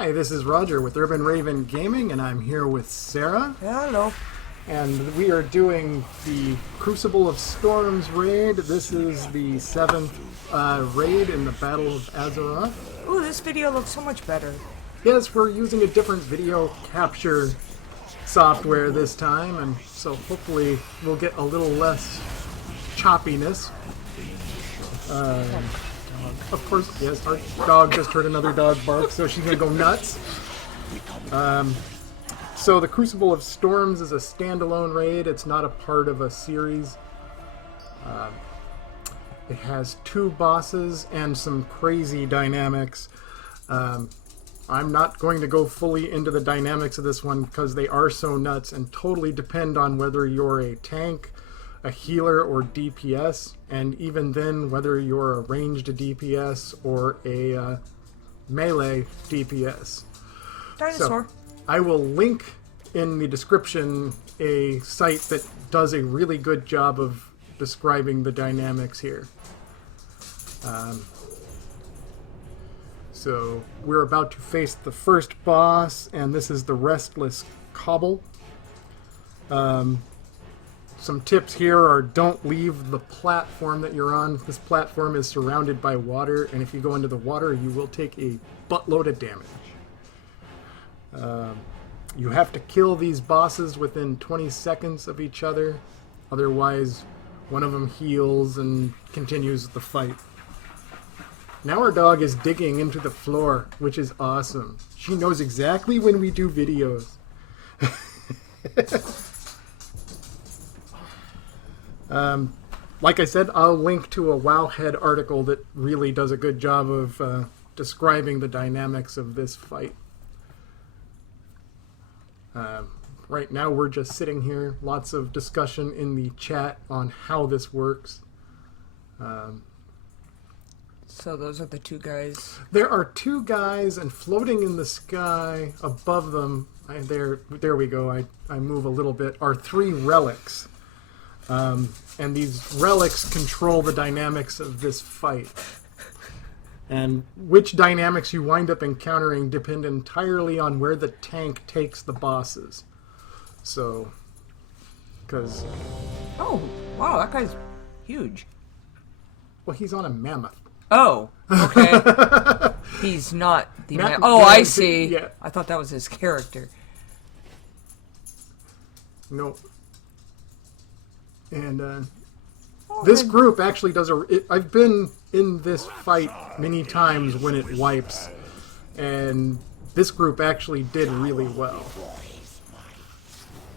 Hi, this is Roger with Urban Raven Gaming, and I'm here with Sarah. Hello. And we are doing the Crucible of Storms raid. This is the 7th raid in the Battle of Azeroth. Ooh, this video looks so much better. Yes, we're using a different video capture software this time, and so hopefully we'll get a little less choppiness. Of course, yes, our dog just heard another dog bark, so she's going to go nuts. So the Crucible of Storms is a standalone raid. It's not a part of a series. It has 2 bosses and some crazy dynamics. I'm not going to go fully into the dynamics of this one because they are so nuts and totally depend on whether you're a tank, a healer, or DPS, and even then whether you're a ranged DPS or a melee DPS. Dinosaur. So, I will link in the description a site that does a really good job of describing the dynamics here. So we're about to face the first boss, and this is the Restless Cabal. Some tips here are don't leave the platform that you're on. This platform is surrounded by water, and if you go into the water, you will take a buttload of damage. You have to kill these bosses within 20 seconds of each other. Otherwise, one of them heals and continues the fight. Now our dog is digging into the floor, which is awesome. She knows exactly when we do videos. Like I said, I'll link to a WoWHead article that really does a good job of describing the dynamics of this fight. Right now we're just sitting here. Lots of discussion in the chat on how this works. So those are the 2 guys. There are 2 guys, and floating in the sky above them, there we go, I move a little bit, are 3 relics. And these relics control the dynamics of this fight. And which dynamics you wind up encountering depend entirely on where the tank takes the bosses. So, because... Oh, wow, that guy's huge. Well, he's on a mammoth. Oh, okay. He's not the man. Oh, I see. Yeah. I thought that was his character. No. And this group actually does I've been in this fight many times when it wipes, and this group actually did really well.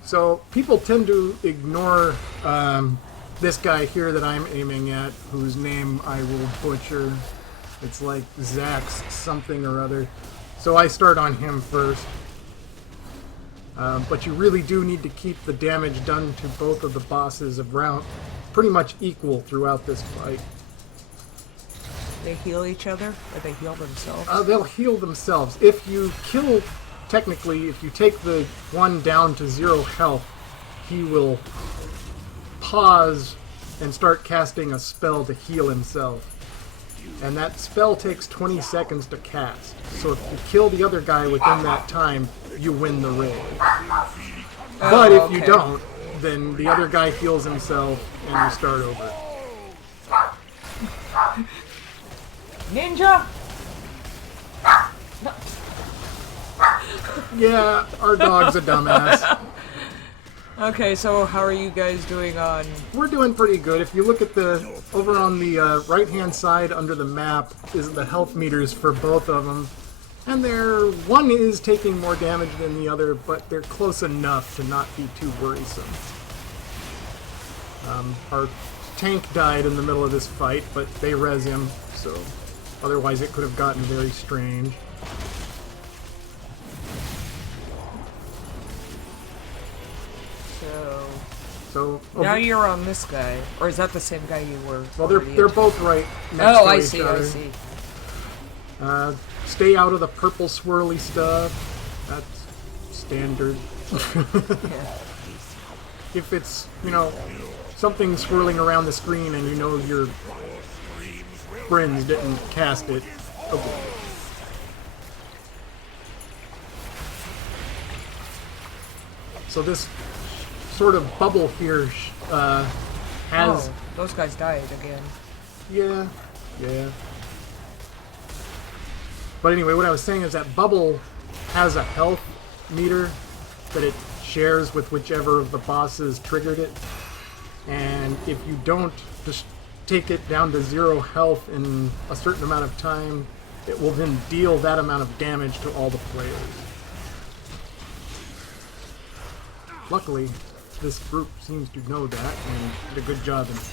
So people tend to ignore this guy here that I'm aiming at, whose name I will butcher. It's like Zax something or other. So I start on him first. But you really do need to keep the damage done to both of the bosses around pretty much equal throughout this fight. They heal each other, or they heal themselves? They'll heal themselves. If you kill, technically, if you take the one down to 0 health, he will pause and start casting a spell to heal himself. And that spell takes 20 seconds to cast. So if you kill the other guy within that time, you win the raid. But if you don't, then the other guy heals himself and you start over. Ninja! No. Yeah, our dog's a dumbass. Okay, so how are you guys doing on... We're doing pretty good. If you look at over on the right-hand side under the map is the health meters for both of them. And one is taking more damage than the other, but they're close enough to not be too worrisome. Our tank died in the middle of this fight, but they res him, so otherwise it could have gotten very strange. So now you're on this guy, or is that the same guy you were? Well, they're both right next to each other. I see. Stay out of the purple swirly stuff. That's standard. Yeah. If it's, something swirling around the screen and your friends didn't cast it, okay. So this sort of bubble here has... Oh, those guys died again. Yeah, yeah. But anyway, what I was saying is that bubble has a health meter that it shares with whichever of the bosses triggered it. And if you don't just take it down to 0 health in a certain amount of time, it will then deal that amount of damage to all the players. Luckily, this group seems to know that and did a good job in it.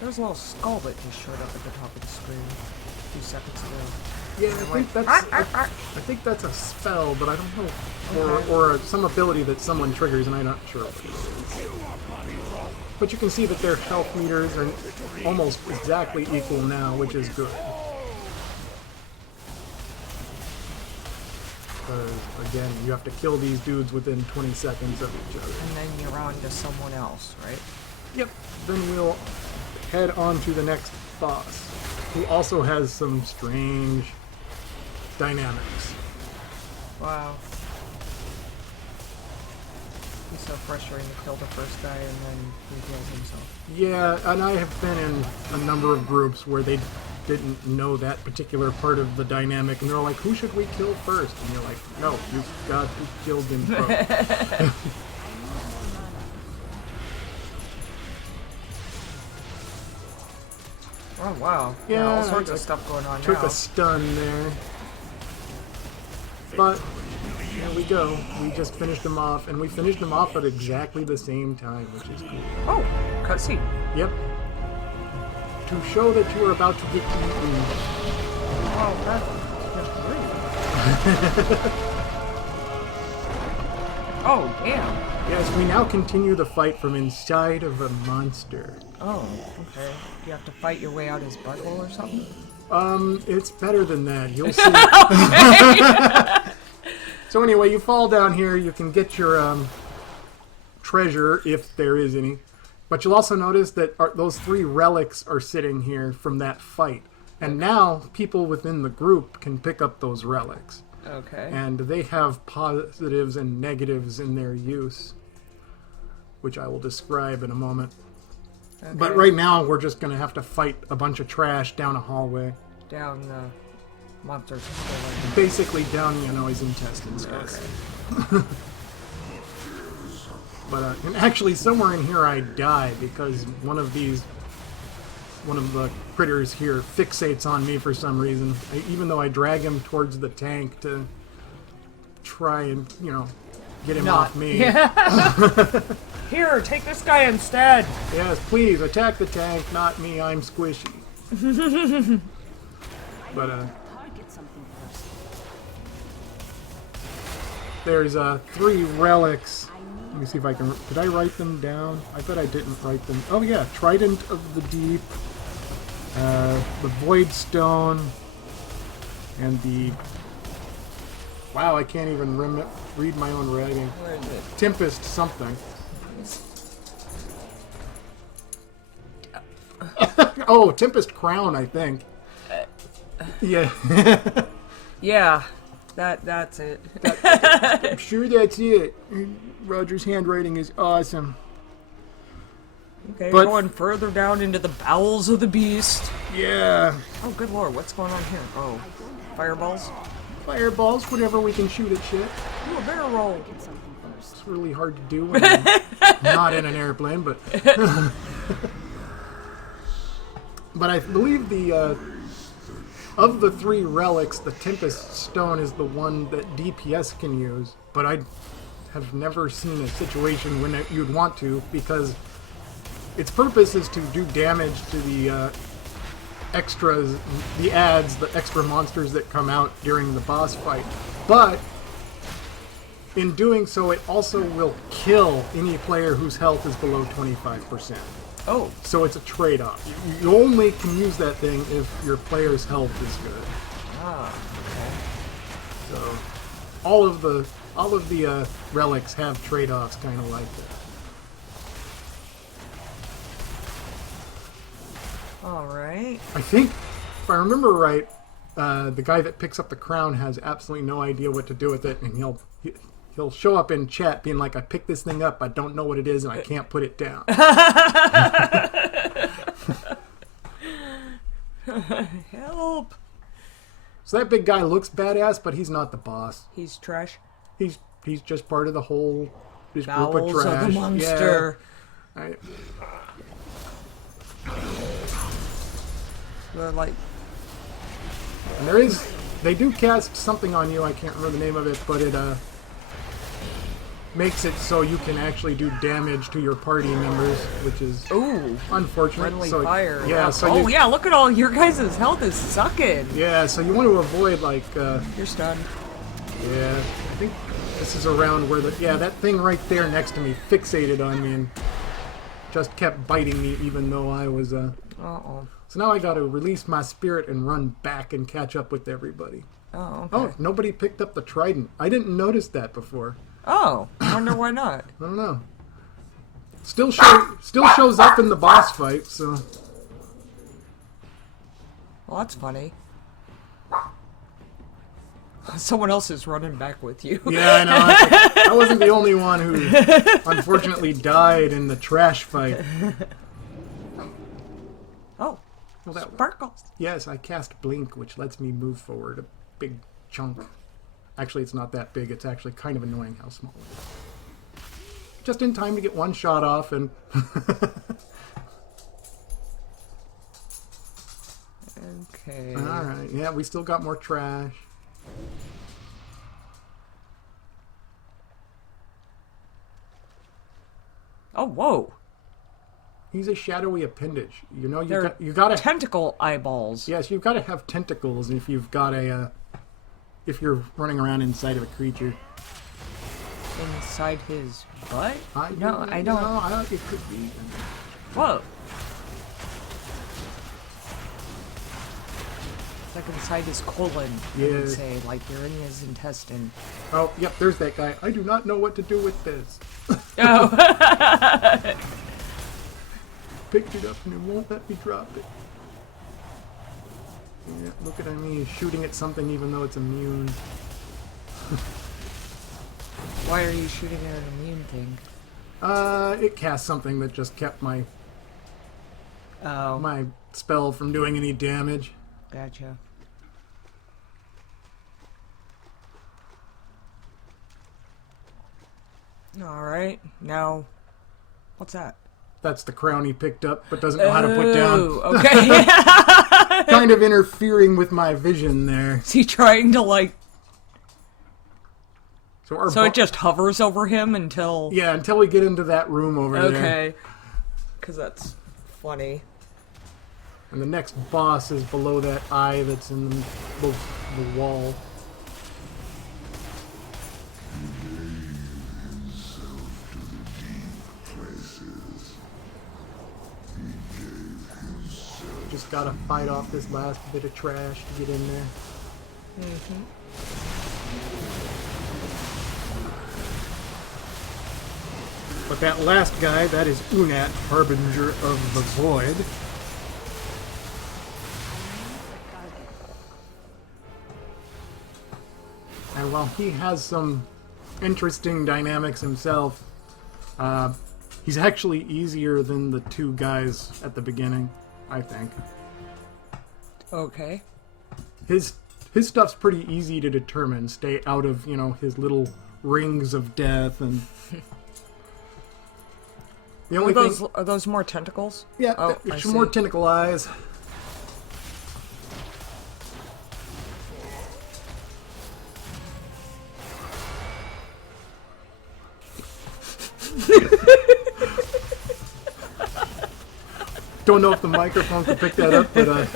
There's a little skull that just showed up at the top of the screen a few seconds ago. Yeah, I think that's a spell, but I don't know, or some ability that someone triggers, and I'm not sure what it is. But you can see that their health meters are almost exactly equal now, which is good. Because again, you have to kill these dudes within 20 seconds of each other. And then you're on to someone else, right? Yep. Then we'll head on to the next boss, who also has some strange dynamics. Wow. It's so frustrating to kill the first guy and then he kills himself. Yeah, and I have been in a number of groups where they didn't know that particular part of the dynamic, and they're like, who should we kill first? And you're like, no, you got to kill them first. Oh wow. Yeah, all sorts of stuff going on took now. a stun there. But here we go. We just finished them off, and we finished them off at exactly the same time, which is cool. Oh, cutscene. Yep. To show that you are about to get eaten. Oh, that's great. Oh, damn. Yes, we now continue the fight from inside of a monster. Oh, okay. You have to fight your way out his butthole or something? It's better than that. You'll see. So anyway, you fall down here, you can get your treasure, if there is any. But you'll also notice that those 3 relics are sitting here from that fight. And now, people within the group can pick up those relics. Okay. And they have positives and negatives in their use, which I will describe in a moment. Okay. But right now, we're just going to have to fight a bunch of trash down a hallway. Down the monster's Basically down his intestines, guys. Okay. But and actually, somewhere in here I die because one of the critters here fixates on me for some reason. Even though I drag him towards the tank to try and, get him off me. Yeah. Here, take this guy instead. Yes, please, attack the tank, not me, I'm squishy. But, there's 3 relics. Let me see if I can... Did I write them down? I bet I didn't write them. Oh yeah, Trident of the Deep, the Void Stone, and the... Wow, I can't even read my own writing. Where is it? Tempest something. Oh, Tempest Crown, I think. Yeah. Yeah, that's it. I'm sure that's it. Roger's handwriting is awesome. Okay, But- going further down into the bowels of the beast. Yeah. Oh, good lord, what's going on here? Oh, fireballs? Fireballs, whatever we can shoot at shit. Do a barrel roll. It's really hard to do when you're not in an airplane, but... But I believe of the 3 relics, the Tempest Stone is the one that DPS can use, but I have never seen a situation when you'd want to, because its purpose is to do damage to the extras, the adds, the extra monsters that come out during the boss fight. But in doing so, it also will kill any player whose health is below 25%. Oh, So it's a trade-off. You only can use that thing if your player's health is good. okay. So all of the relics have trade-offs kind of like that. Alright. I think, if I remember right, the guy that picks up the crown has absolutely no idea what to do with it, and he'll he'll show up in chat being like, I picked this thing up, I don't know what it is, and I can't put it down. Help! So that big guy looks badass, but he's not the boss. He's trash. He's just part of the whole this Bowels group of trash. of the monster. Yeah. They're like... And they do cast something on you, I can't remember the name of it, but it makes it so you can actually do damage to your party members, which is unfortunate. Friendly so, fire. Yeah, so yeah, look at all your guys' health is sucking. Yeah, so you want to avoid, like... You're stunned. Yeah, I think this is around where that thing right there next to me fixated on me and just kept biting me even though I was... Uh-oh. So now I got to release my spirit and run back and catch up with everybody. Oh, okay. Oh, nobody picked up the trident. I didn't notice that before. Oh, I wonder why not. I don't know. Still shows up in the boss fight, so... Well, that's funny. Someone else is running back with you. Yeah, I know. I wasn't the only one who unfortunately died in the trash fight. Oh, Well, that sparkles. Yes, I cast Blink, which lets me move forward a big chunk. Actually, it's not that big. It's actually kind of annoying how small it is. Just in time to get one shot off and... Okay. Alright, yeah, we still got more trash. Oh, whoa. He's a shadowy appendage. You know, They're you gotta... tentacle eyeballs. Yes, you've got to have tentacles if you've got a... if you're running around inside of a creature. Inside his butt? I don't. No, it could be. Whoa. It's like inside his colon, I would Yes. say. Like you're in his intestine. Oh, yep, there's that guy. I do not know what to do with this. Oh. Picked it up and it won't let me drop it. Yeah, look at me shooting at something even though it's immune. Why are you shooting at an immune thing? It cast something that just kept my Oh. spell from doing any damage. Gotcha. Alright, now, what's that? That's the crown he picked up, but doesn't know how to put down. Oh, okay. Kind of interfering with my vision there. Is he trying to, like... So it just hovers over him until... Yeah, until we get into that room over there. Okay. Because that's funny. And the next boss is below that eye that's in the wall. Just gotta fight off this last bit of trash to get in there. Mm-hmm. But that last guy, that is Uu'nat, Harbinger of the Void. And while he has some interesting dynamics himself, he's actually easier than the two guys at the beginning, I think. Okay. His stuff's pretty easy to determine. Stay out of, his little rings of death and... The only Are those more tentacles? Yeah, Oh, there's I some more see. tentacle eyes. Don't know if the microphone could pick that up, but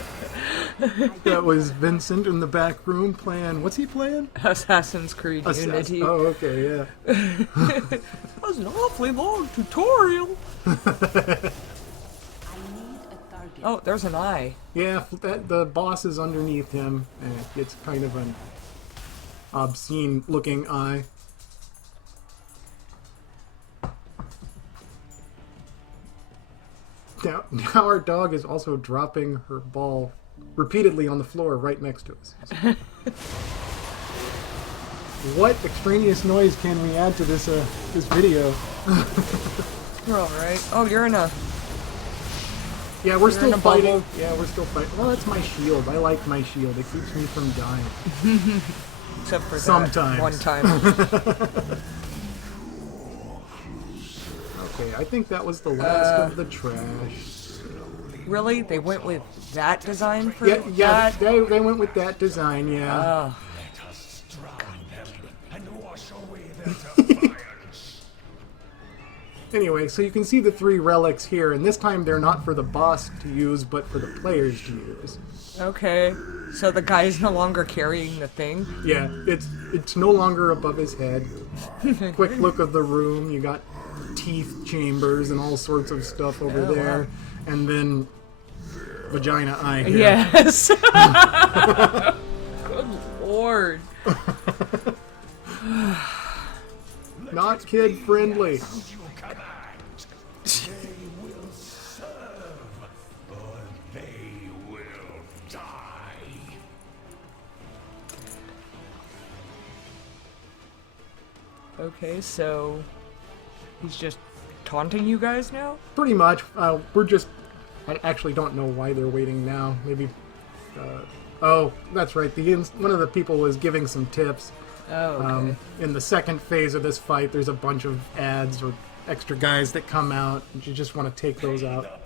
that was Vincent in the back room playing. What's he playing? Assassin's Creed Unity. Oh, okay, yeah. That was an awfully long tutorial. Oh, there's an eye. Yeah, the boss is underneath him, and it's kind of an obscene-looking eye. Now our dog is also dropping her ball repeatedly on the floor right next to us. what extraneous noise can we add to this this video? You're alright. Oh, you're in a... Yeah, we're still in a fighting. bubble. Yeah, we're still fighting. Well, that's my shield. I like my shield. It keeps me from dying. Except for Sometimes. that one time. Okay, I think that was the last of the trash. Really? They went with that design for Yeah, that? they went with that design, yeah. Anyway, so you can see the 3 relics here, and this time they're not for the boss to use, but for the players to use. Okay. So the guy is no longer carrying the thing? Yeah, it's no longer above his head. Quick look of the room. You got teeth chambers and all sorts of stuff over there. Wow. And then vagina eye here. Yes. Good lord. Not kid friendly. Okay, so he's just taunting you guys now? Pretty much. We're just... I actually don't know why they're waiting now. Maybe... oh, that's right. One of the people was giving some tips. Oh, okay. In the second phase of this fight, there's a bunch of ads or extra guys that come out, and you just want to take those out.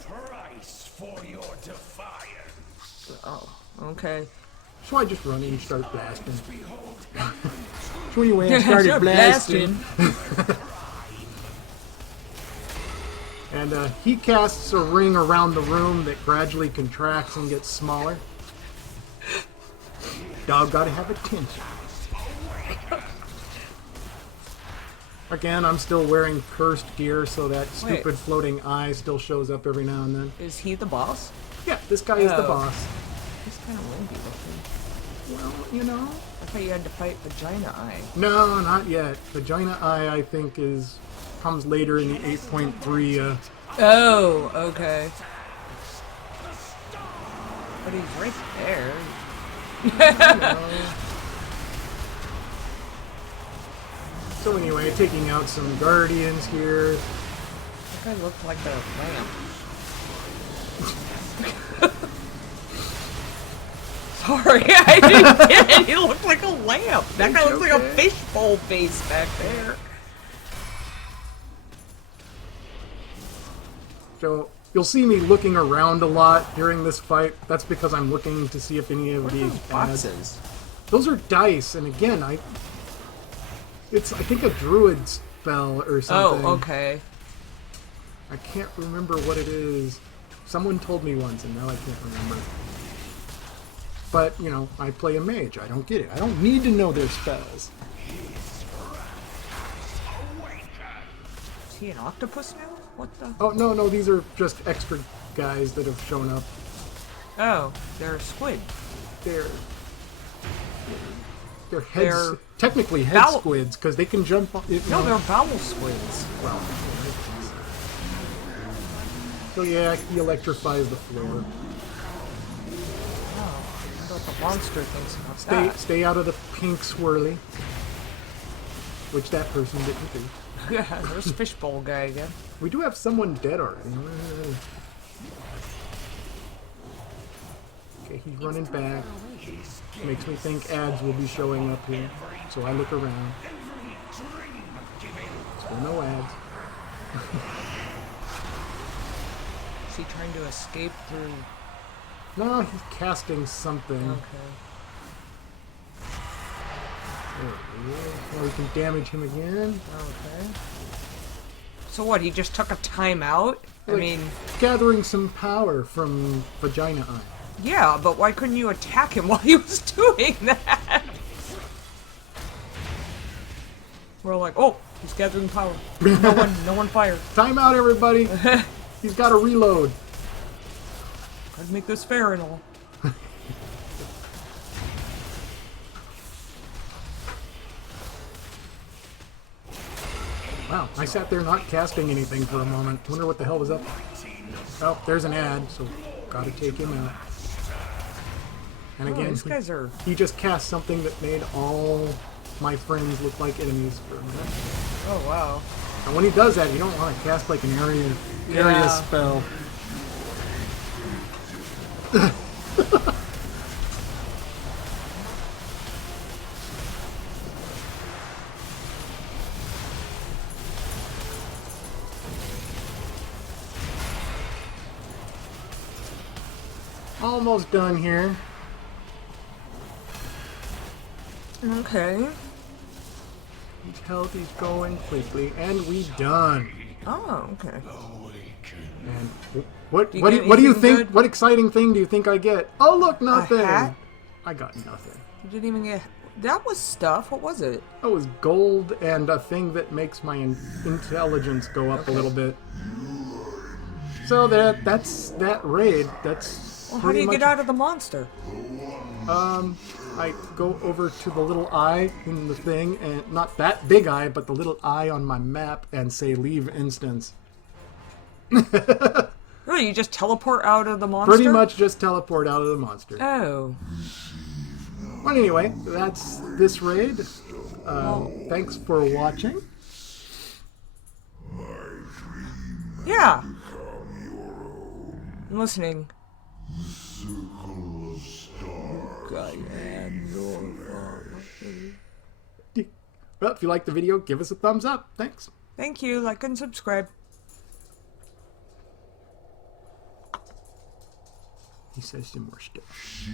Oh, okay. So I just run in and start blasting. So anyway, I started blasting. And he casts a ring around the room that gradually contracts and gets smaller. Dog gotta have attention. Again, I'm still wearing cursed gear, so that stupid floating eye still shows up every now and then. Is he the boss? Yeah, this guy is the boss. He's kind of windy looking. Well, you know. I thought you had to fight Vagina Eye. No, not yet. Vagina Eye, I think, comes later in the 8.3. Oh, okay. But he's right there. So anyway, taking out some guardians here. That guy looked like a lamp. Sorry, I didn't get it. He looked like a lamp. That guy looks like a fishbowl face back there. So you'll see me looking around a lot during this fight. That's because I'm looking to see if any of these boxes. Those are dice, and again, it's I think a druid spell or something. Oh, okay. I can't remember what it is. Someone told me once, and now I can't remember. But, you know, I play a mage. I don't get it. I don't need to know their spells. Is he an octopus now? What the? Oh, no, these are just extra guys that have shown up. Oh, they're a squid. They're heads, technically head squids, because they can jump on... No, they're bowel squids. Well, so yeah, he electrifies the floor. The monster thinks about that. Stay out of the pink swirly, which that person didn't do. Yeah, there's fishbowl guy again. We do have someone dead already. Okay, he's running back. Makes me think ads will be showing up here, so I look around. Still no ads. Is he trying to escape through? No, he's casting something. Okay. Or we can damage him again. Okay. So what, he just took a timeout? I mean... gathering some power from Vagina Eye. Yeah, but why couldn't you attack him while he was doing that? We're like, oh, he's gathering power. No one fire. Time out, everybody. He's got to reload. Gotta make this fair and all. Wow, I sat there not casting anything for a moment. Wonder what the hell was up. Oh, there's an ad, so gotta take him out. And again, these guys are... he just cast something that made all my friends look like enemies for a minute. Oh, wow. And when he does that, you don't want to cast like an area Yeah. spell. Almost done here. Okay. His health is going quickly, and we done. Oh, okay. And what Do you what get do, what do you anything think? good? What exciting thing do you think I get? Oh look, nothing. hat? I got nothing. You didn't even get... That was stuff. What was it? That was gold and a thing that makes my intelligence go up a little bit. So that's that raid. That's Well, how do you get out of the monster? I go over to the little eye in the thing, and not that big eye, but the little eye on my map, and say leave instance. Really, you just teleport out of the monster? Pretty much just teleport out of the monster. Oh. But anyway, that's this raid. Thanks for watching. Yeah. I'm listening. Well, if you liked the video, give us a thumbs up. Thanks. Thank you. Like and subscribe. He says some more stuff.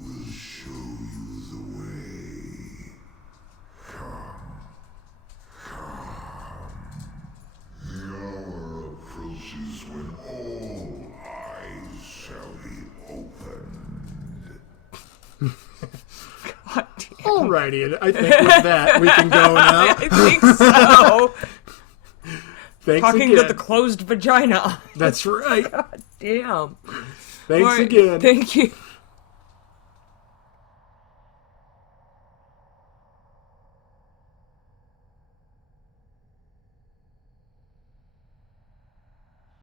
will show you the way. The hour approaches when all eyes shall be opened. God damn. Alrighty, I think with that we can go now. I think so. Thanks Talking again. to the closed vagina. That's right. God damn. Thanks Alright, again. Thank you.